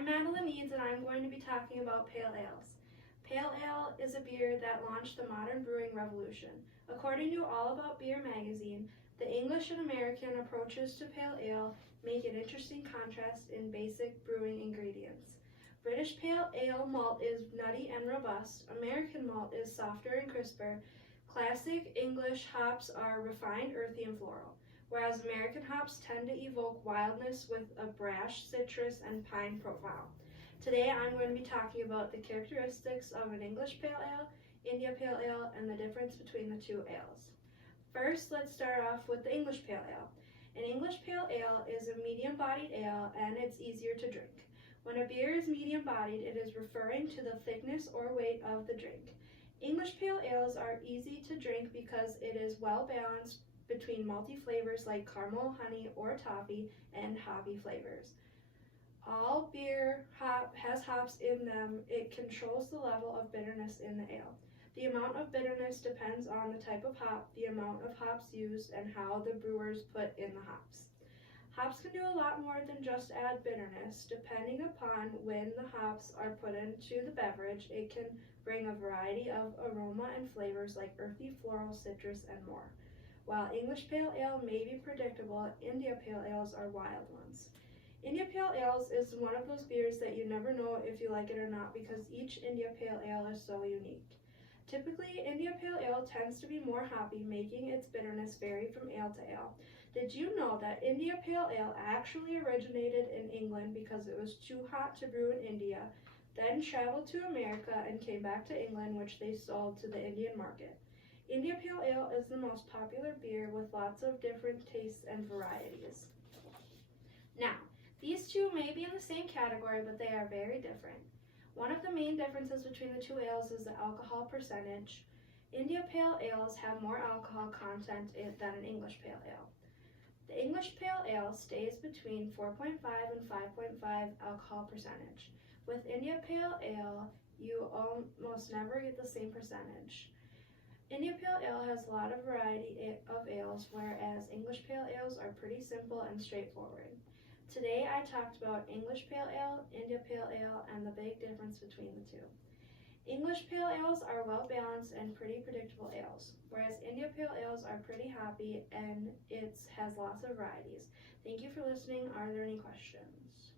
I'm Madeline Eads and I'm going to be talking about pale ales. Pale ale is a beer that launched the modern brewing revolution. According to All About Beer magazine, the English and American approaches to pale ale make an interesting contrast in basic brewing ingredients. British pale ale malt is nutty and robust. American malt is softer and crisper. Classic English hops are refined, earthy, and floral, whereas American hops tend to evoke wildness with a brash, citrus, and pine profile. Today I'm going to be talking about the characteristics of an English pale ale, India pale ale, and the difference between the two ales. First, let's start off with the English pale ale. An English pale ale is a medium-bodied ale and it's easier to drink. When a beer is medium-bodied, it is referring to the thickness or weight of the drink. English pale ales are easy to drink because it is well balanced between malty flavors like caramel, honey, or toffee, and hoppy flavors. All beer has hops in them. It controls the level of bitterness in the ale. The amount of bitterness depends on the type of hop, the amount of hops used, and how the brewers put in the hops. Hops can do a lot more than just add bitterness. Depending upon when the hops are put into the beverage, it can bring a variety of aroma and flavors like earthy, floral, citrus, and more. While English pale ale may be predictable, India pale ales are wild ones. India pale ales is one of those beers that you never know if you like it or not because each India pale ale is so unique. Typically, India pale ale tends to be more hoppy, making its bitterness vary from ale to ale. Did you know that India pale ale actually originated in England because it was too hot to brew in India, then traveled to America and came back to England, which they sold to the Indian market? India pale ale is the most popular beer with lots of different tastes and varieties. Now, these two may be in the same category, but they are very different. One of the main differences between the two ales is the alcohol percentage. India pale ales have more alcohol content than an English pale ale. The English pale ale stays between 4.5 and 5.5 alcohol percentage. With India pale ale, you almost never get the same percentage. India pale ale has a lot of variety of ales, whereas English pale ales are pretty simple and straightforward. Today I talked about English pale ale, India pale ale, and the big difference between the two. English pale ales are well balanced and pretty predictable ales, whereas India pale ales are pretty hoppy and it has lots of varieties. Thank you for listening. Are there any questions?